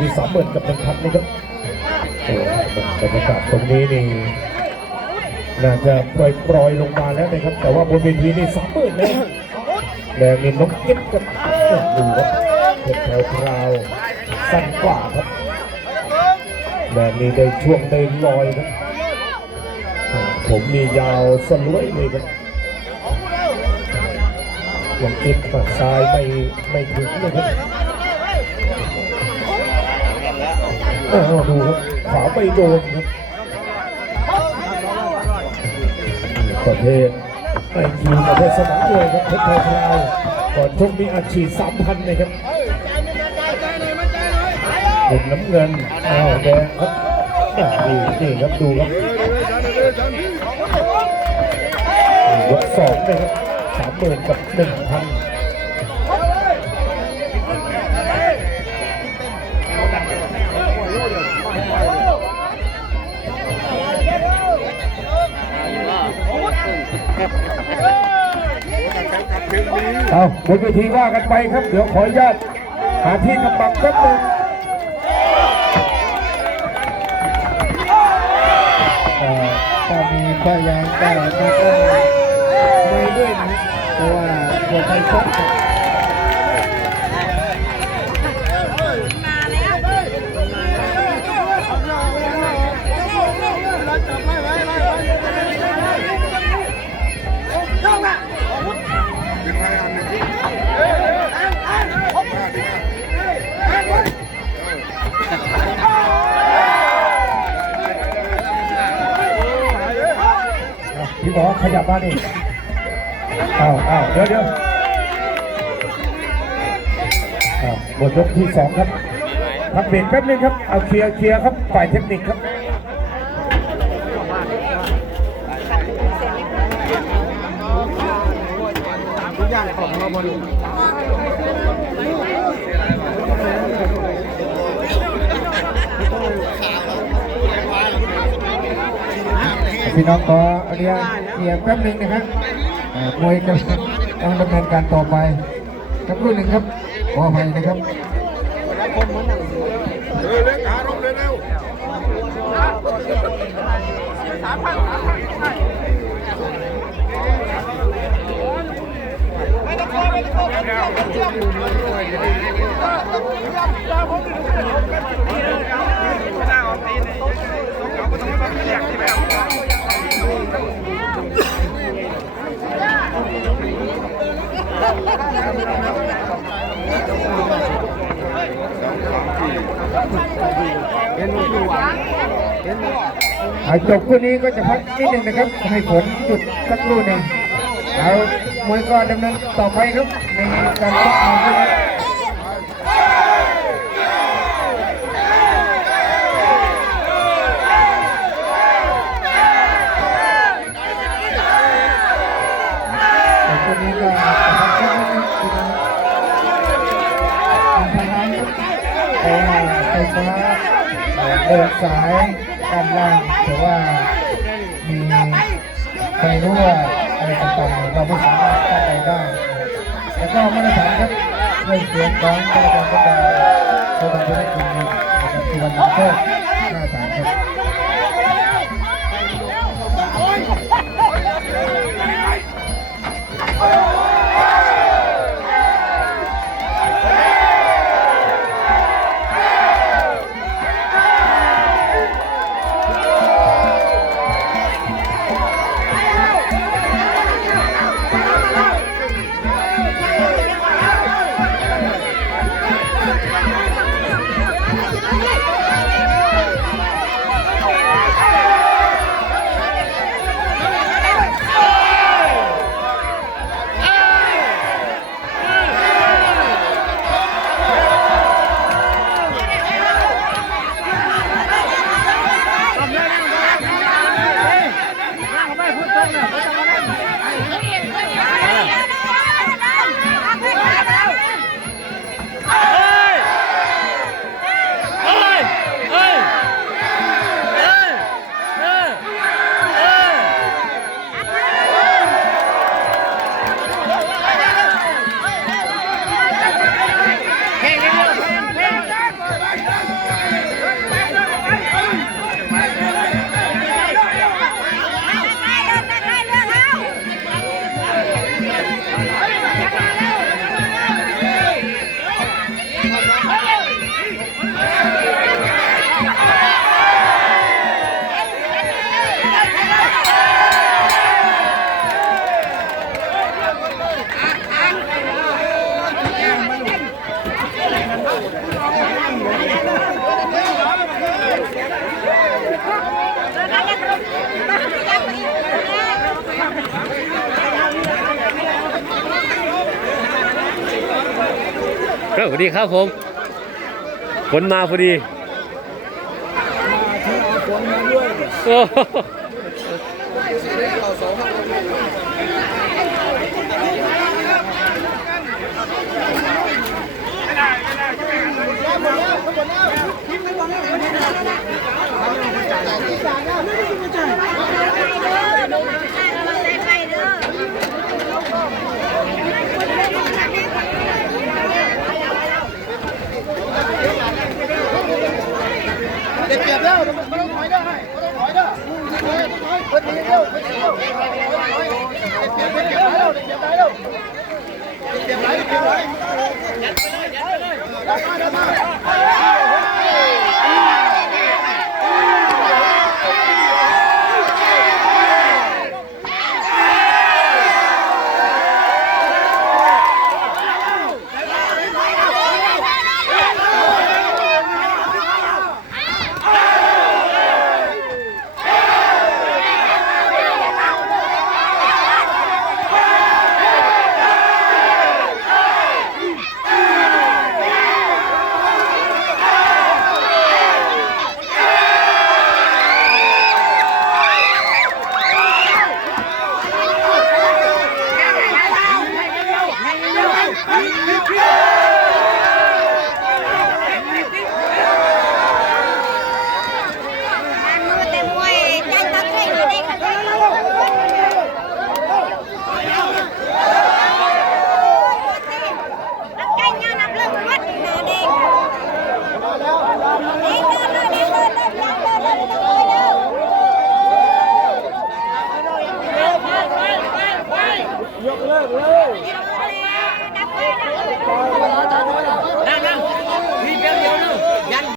ทีสามหมื่นกับหนึ่งพันนะครับโอ้บรรยากาศตรงนี้นี่น่าจะปล่อยปล่อยลงมาแล้วนะครับ แต่ว่าบนเวทีนี่สามหมื่นนะแดงนี่นกเก็บกับดูครับแถวพราวสั้นกว่าครับแดงนี่ได้ช่วงได้ลอยครับ ผมนี่ยาวสลวยเลยครับยังติดฝั่งซ้ายไม่ไม่ถึงเลยครับ โอ้าวดูครับขวาไปโดนครับประเภทไอคิวประเภทสมองเลยครับเพชรไทยพราวก่อนชกมีอาชีพสามพันนะครับหนุ่มน้ำเงินอ้าวแดงครับนี่นี่ครับดูครับยกสองนะครับสามหมื่นกับหนึ่งพัน เอาบนเวทีว่ากันไปครับ เดี๋ยวขออนุญาตหาที่กำบังก็ตึงเอ่อก็มีป้ายางแต่แล้วก็ไม่ด้วยนะเพราะว่าคนไทยชอบ ขยับมาดิอ้าวอ้าเดี๋ยวเดี๋ยวอ้าวหมดยกที่สองครับพักเบรกแป๊บนึงครับ เอาเคลียร์เคลียร์ครับ ฝ่ายเทคนิคครับทุกอย่างของเราบริพี่น้องขออนุญาต เกียร์แป๊บหนึงนะครับมวยกำลังกำลังดำเนินการต่อไปสักครู่หนึ่งครับขออภัยนะครับอ่า จบคู่นี้ก็จะพักนิดหนึ่งนะครับ ให้ผลหยุดสักครู่หนึ่งเอามวยก็ดำเนินต่อไปครับในการชกมวยคู่นี้แต่ตัวนี้ก็ ทำแค่นี้คือทำทางนั้นเพราะว่าไฟฟ้าเดินสายด้านล่างแต่ว่ามีไฟรั่วอะไรต่างๆเราไม่สามารถเข้าไปได้แล้วก็มาตรฐานครับเรื่องเสียงของกรรมการก็ได้ก็ต้องได้กินนะครับที่วันนี้ก็มาตรฐานครับเครับสวัสดีครับผมฝนมาพอดีฝนมาด้วยไม่ได้ Let's go.